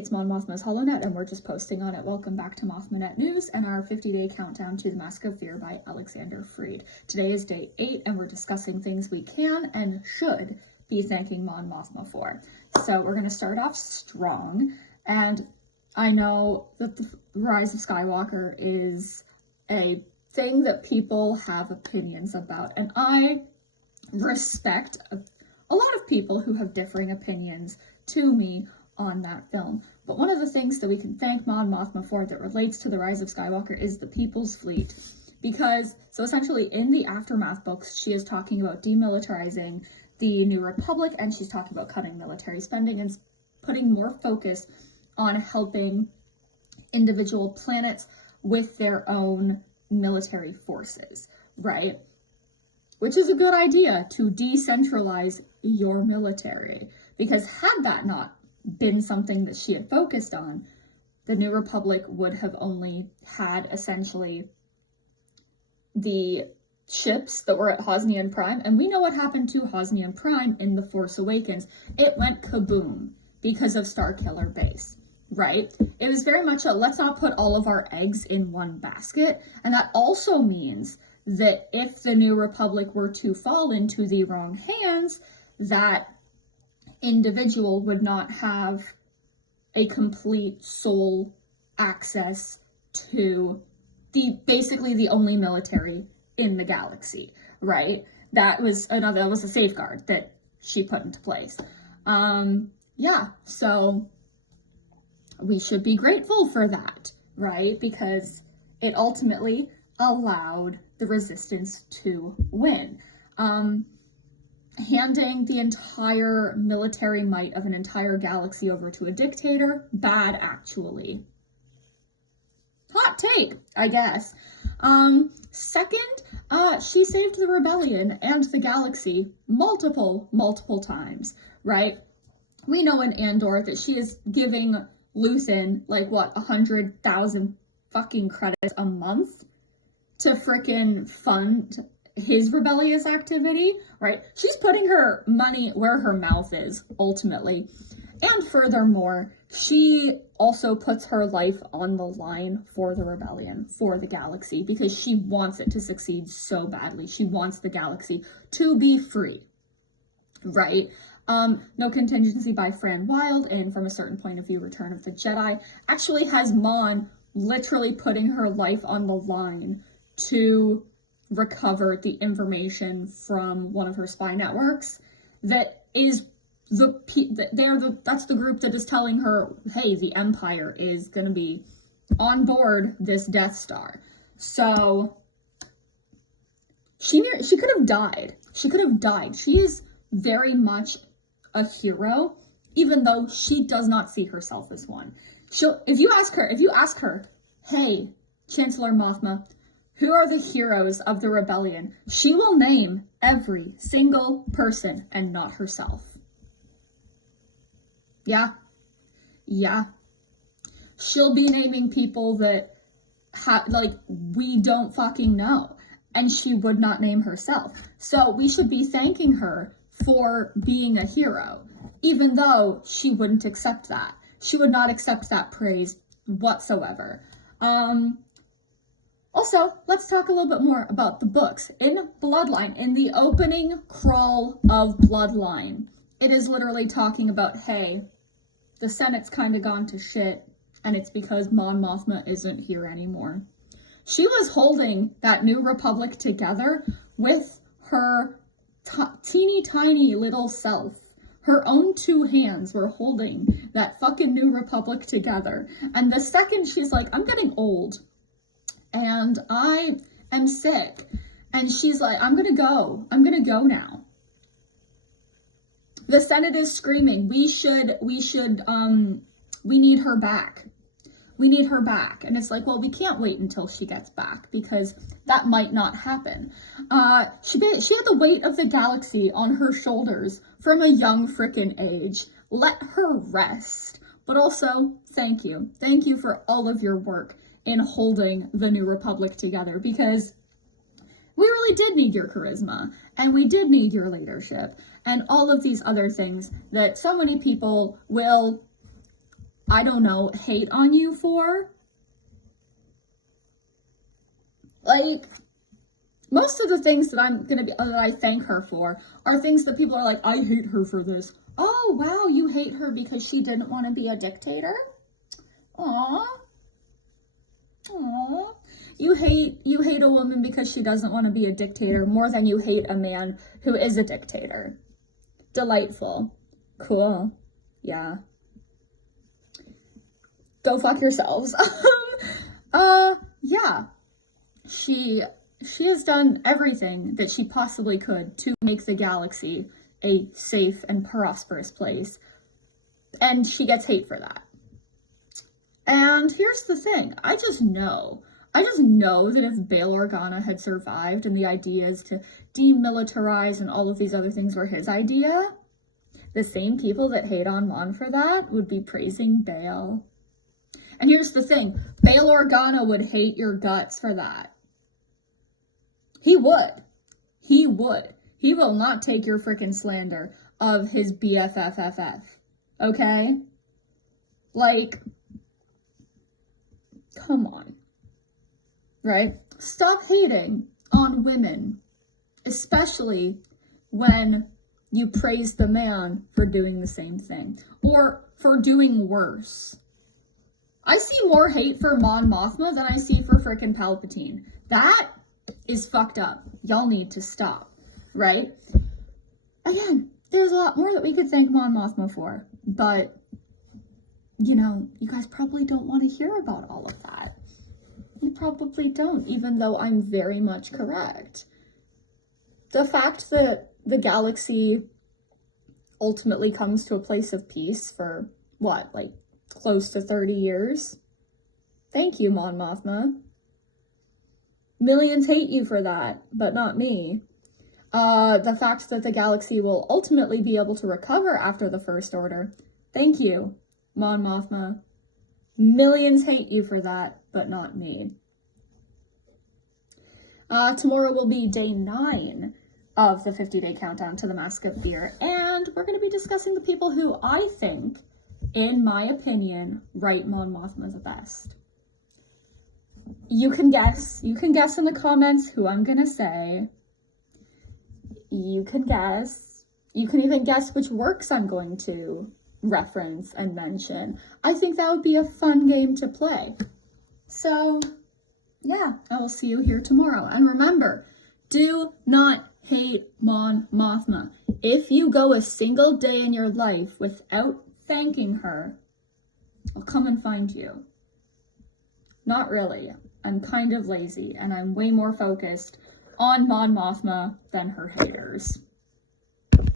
It's Mon Mothma's HoloNet, and we're just posting on it. Welcome back to Mothmanet News and our 50-day countdown to The Mask of Fear by Alexander Freed. Today is day 8, and we're discussing things we can and should be thanking Mon Mothma for. So we're going to start off strong, and I know that the Rise of Skywalker is a thing that people have opinions about, and I respect a lot of people who have differing opinions to me on that film. But one of the things that we can thank Mon Mothma for that relates to the Rise of Skywalker is the People's Fleet. Because, so essentially in the Aftermath books, she is talking about demilitarizing the New Republic, and she's talking about cutting military spending and putting more focus on helping individual planets with their own military forces, right? Which is a good idea, to decentralize your military. Because had that not been something that she had focused on, the New Republic would have only had essentially the ships that were at Hosnian Prime, and we know what happened to Hosnian Prime in The Force Awakens. It went kaboom because of Starkiller Base, right? It was very much a let's not put all of our eggs in one basket, and that also means that if the New Republic were to fall into the wrong hands, that individual would not have a complete sole access to basically the only military in the galaxy, right? That was a safeguard that she put into place. Yeah, so we should be grateful for that, right? Because it ultimately allowed the resistance to win. Handing the entire military might of an entire galaxy over to a dictator, bad actually. Hot take, I guess. Second, she saved the rebellion and the galaxy multiple times, right? We know in Andor that she is giving Luthen, 100,000 fucking credits a month to frickin' fund his rebellious activity, right? She's putting her money where her mouth is, ultimately. And furthermore, she also puts her life on the line for the rebellion, for the galaxy, because she wants it to succeed so badly. She wants the galaxy to be free, right? No Contingency by Fran Wilde, and From a Certain Point of View, Return of the Jedi, actually has Mon literally putting her life on the line to recover the information from one of her spy networks that is that's the group that is telling her, hey, the Empire is going to be on board this Death Star. So she could have died. She could have died. She is very much a hero, even though she does not see herself as one. If you ask her, hey, Chancellor Mothma, who are the heroes of the rebellion? She will name every single person and not herself. Yeah. She'll be naming people that we don't fucking know, and she would not name herself. So we should be thanking her for being a hero, even though she wouldn't accept that. She would not accept that praise whatsoever. Also, let's talk a little bit more about the books. In Bloodline, in the opening crawl of Bloodline, it is literally talking about, hey, the Senate's kind of gone to shit, and it's because Mon Mothma isn't here anymore. She was holding that New Republic together with her teeny tiny little self. Her own 2 hands were holding that fucking New Republic together. And the second she's like, I'm getting old, and I am sick, and she's like, I'm gonna go now. The Senate is screaming, we need her back. We need her back. And it's like, well, we can't wait until she gets back, because that might not happen. She had the weight of the galaxy on her shoulders from a young frickin' age. Let her rest. But also, thank you. Thank you for all of your work in holding the New Republic together, because we really did need your charisma, and we did need your leadership, and all of these other things that so many people will I don't know, hate on you for. Like, most of the things that I thank her for are things that people are like, I hate her for this. Oh, wow, you hate her because she didn't want to be a dictator? Aww. Aww. You hate a woman because she doesn't want to be a dictator more than you hate a man who is a dictator. Delightful. Cool. Yeah. Go fuck yourselves. Yeah. She has done everything that she possibly could to make the galaxy a safe and prosperous place. And she gets hate for that. And here's the thing. I just know that if Bail Organa had survived and the ideas to demilitarize and all of these other things were his idea, the same people that hate on Mon for that would be praising Bail. And here's the thing. Bail Organa would hate your guts for that. He would. He would. He will not take your freaking slander of his BFFFF. Okay? Like, come on. Right? Stop hating on women, especially when you praise the man for doing the same thing or for doing worse. I see more hate for Mon Mothma than I see for frickin' Palpatine. That is fucked up. Y'all need to stop, right? Again, there's a lot more that we could thank Mon Mothma for, but, you know, you guys probably don't want to hear about all of that. You probably don't, even though I'm very much correct. The fact that the galaxy ultimately comes to a place of peace for, what, like, close to 30 years? Thank you, Mon Mothma. Millions hate you for that, but not me. The fact that the galaxy will ultimately be able to recover after the First Order. Thank you, Mon Mothma. Millions hate you for that, but not me. Tomorrow will be day 9 of the 50-day countdown to the Mask of Fear, and we're going to be discussing the people who I think, in my opinion, write Mon Mothma the best. You can guess in the comments who I'm gonna say. You can guess. You can even guess which works I'm going to reference and mention. I think that would be a fun game to play. So, yeah, I will see you here tomorrow. And remember, do not hate Mon Mothma. If you go a single day in your life without thanking her, I'll come and find you. Not really. I'm kind of lazy, and I'm way more focused on Mon Mothma than her haters.